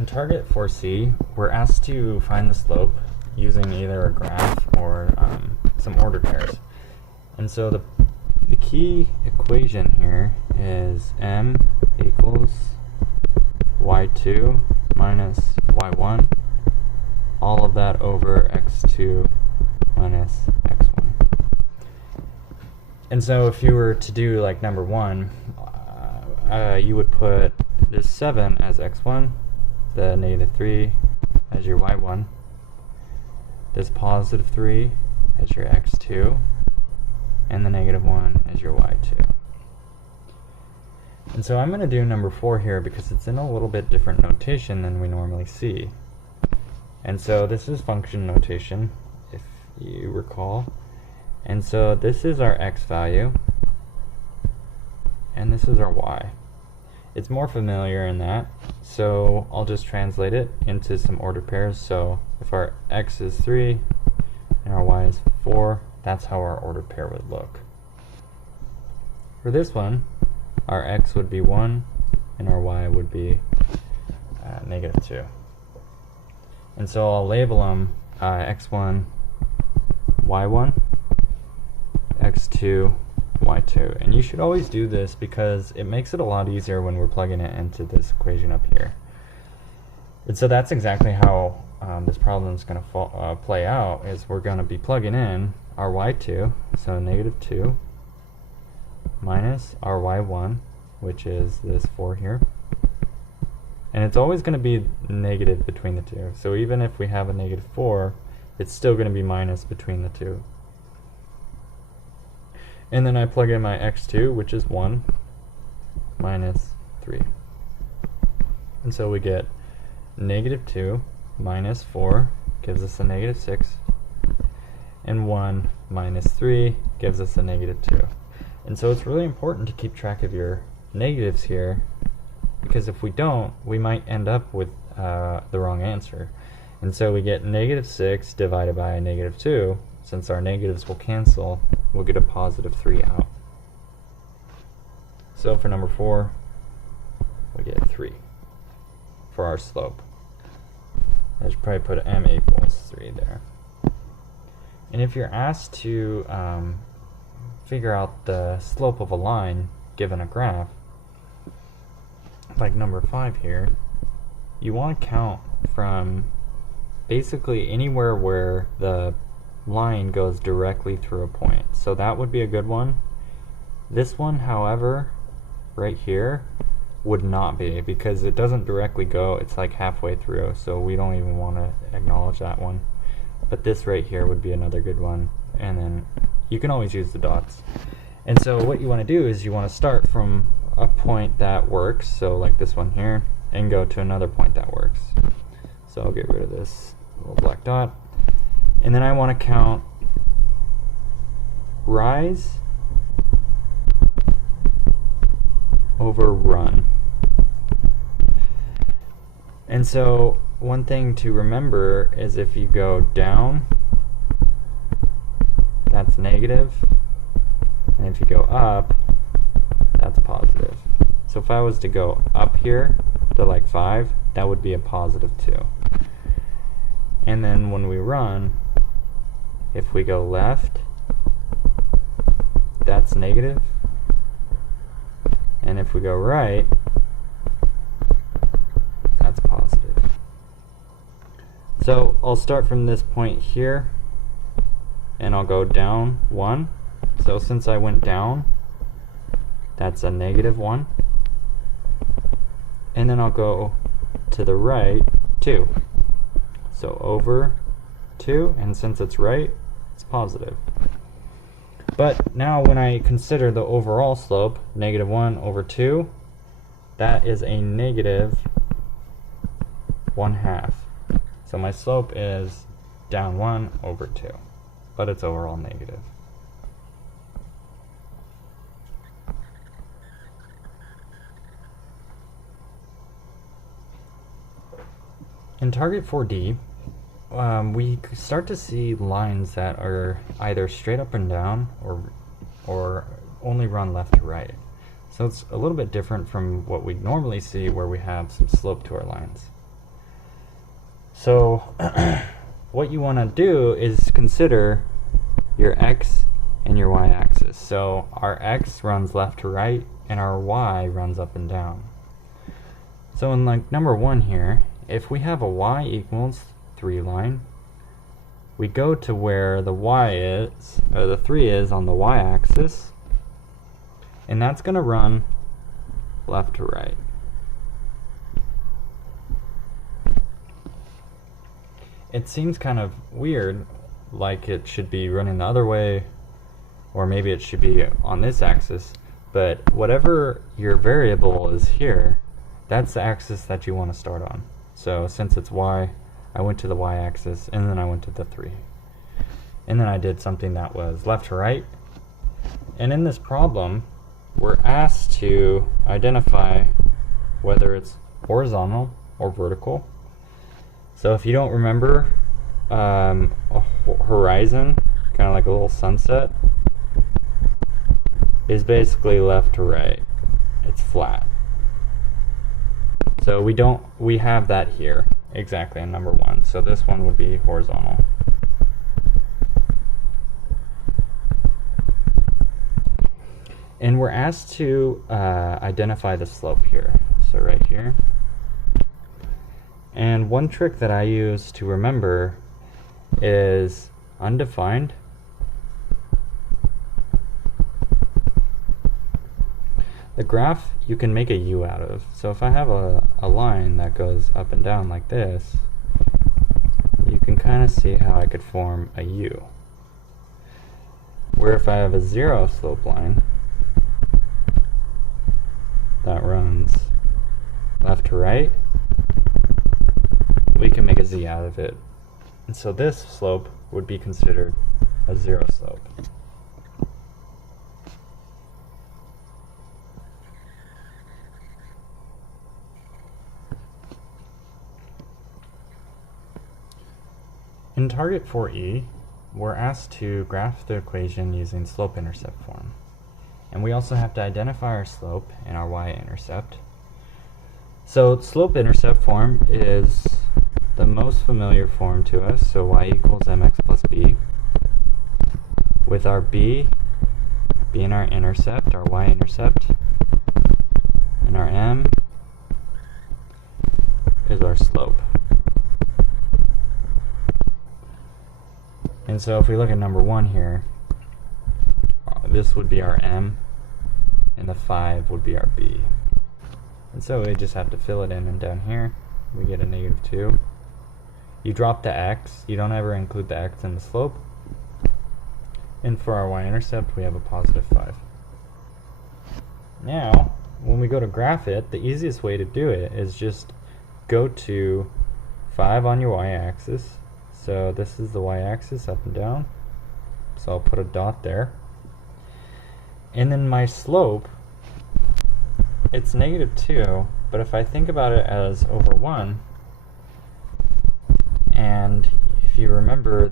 In target 4C, we're asked to find the slope using either a graph or some ordered pairs. And so the key equation here is m equals y2 minus y1, all of that over x2 minus x1. And so if you were to do like number 1, you would put this 7 as x1, the negative 3 as your y1, this positive 3 as your x2, and the negative 1 as your y2. And so I'm going to do number 4 here because it's in a little bit different notation than we normally see. And so this is function notation, if you recall. And so this is our x value, and this is our y. It's more familiar in that, so I'll just translate it into some ordered pairs. So if our x is 3 and our y is 4, that's how our ordered pair would look. For this one, our x would be 1 and our y would be negative 2. And so I'll label them x1, y1, x2, y2. And you should always do this because it makes it a lot easier when we're plugging it into this equation up here. And so that's exactly how this problem is going to play out, is we're going to be plugging in our y2, so negative 2, minus our y1, which is this 4 here. And it's always going to be negative between the two. So even if we have a negative 4, it's still going to be minus between the two. And then I plug in my x2, which is 1, minus 3. And so we get negative 2 minus 4 gives us a negative 6. And 1 minus 3 gives us a negative 2. And so it's really important to keep track of your negatives here, because if we don't, we might end up with the wrong answer. And so we get negative 6 divided by a negative 2. Since our negatives will cancel, we'll get a positive 3 out. So for number 4, we get 3 for our slope. I should probably put m equals 3 there. And if you're asked to figure out the slope of a line given a graph, like number 5 here, you want to count from basically anywhere where the line goes directly through a point. So that would be a good one. This one, however, right here, would not be, because it doesn't directly go, it's like halfway through, so we don't even want to acknowledge that one. But this right here would be another good one, and then you can always use the dots. And so what you want to do is you want to start from a point that works, so like this one here, and go to another point that works. So I'll get rid of this little black dot. And then I want to count rise over run. And so one thing to remember is if you go down, that's negative, and if you go up, that's positive. So if I was to go up here to like 5, that would be a positive 2. And then when we run, if we go left, that's negative. And if we go right, that's positive. So I'll start from this point here, and I'll go down 1. So since I went down, that's a negative 1. And then I'll go to the right 2. So over 2, and since it's right, it's positive. But now when I consider the overall slope, negative 1 over 2, that is a negative 1/2. So my slope is down 1 over 2, but it's overall negative. In target 4D, we start to see lines that are either straight up and down or only run left to right. So it's a little bit different from what we normally see, where we have some slope to our lines. So what you want to do is consider your x and your y-axis. So our x runs left to right and our y runs up and down. So in like number 1 here, if we have a y equals 3 line, we go to where the y is, or the 3 is on the y-axis, and that's going to run left to right. It seems kind of weird, like it should be running the other way, or maybe it should be on this axis, but whatever your variable is here, that's the axis that you want to start on. So since it's y, I went to the y-axis, and then I went to the 3. And then I did something that was left to right. And in this problem, we're asked to identify whether it's horizontal or vertical. So if you don't remember, a horizon, kind of like a little sunset, is basically left to right. It's flat. So we have that here exactly in number 1. So this one would be horizontal. And we're asked to identify the slope here. So right here. And one trick that I use to remember is undefined. The graph you can make a U out of. So if I have a line that goes up and down like this, you can kind of see how I could form a U. Where if I have a 0 slope line that runs left to right, we can make a Z out of it. And so this slope would be considered a 0 slope. In target 4E, we're asked to graph the equation using slope-intercept form. And we also have to identify our slope and our y-intercept. So slope-intercept form is the most familiar form to us, so y equals mx plus b, with our b being our intercept, our y-intercept, and our m is our slope. And so if we look at number 1 here, this would be our m, and the 5 would be our b. And so we just have to fill it in, and down here we get a -2. You drop the x, you don't ever include the x in the slope. And for our y-intercept, we have a +5. Now, when we go to graph it, the easiest way to do it is just go to 5 on your y-axis. So this is the y-axis, up and down. So I'll put a dot there. And then my slope, it's -2, but if I think about it as over 1, and if you remember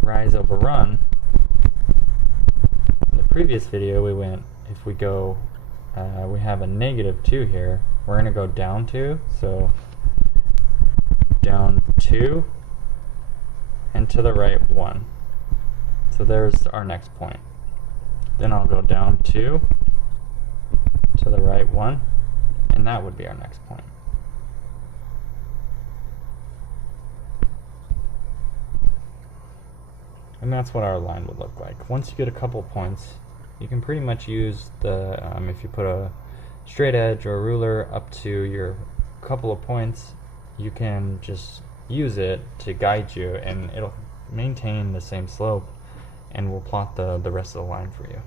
rise over run, in the previous video we went, if we go, we have a -2 here, we're going to go down 2, so down 2, and to the right 1. So there's our next point. Then I'll go down 2, to the right 1, and that would be our next point. And that's what our line would look like. Once you get a couple points, you can pretty much use the, if you put a straight edge or a ruler up to your couple of points, you can just use it to guide you, and it'll maintain the same slope, and we'll plot the rest of the line for you.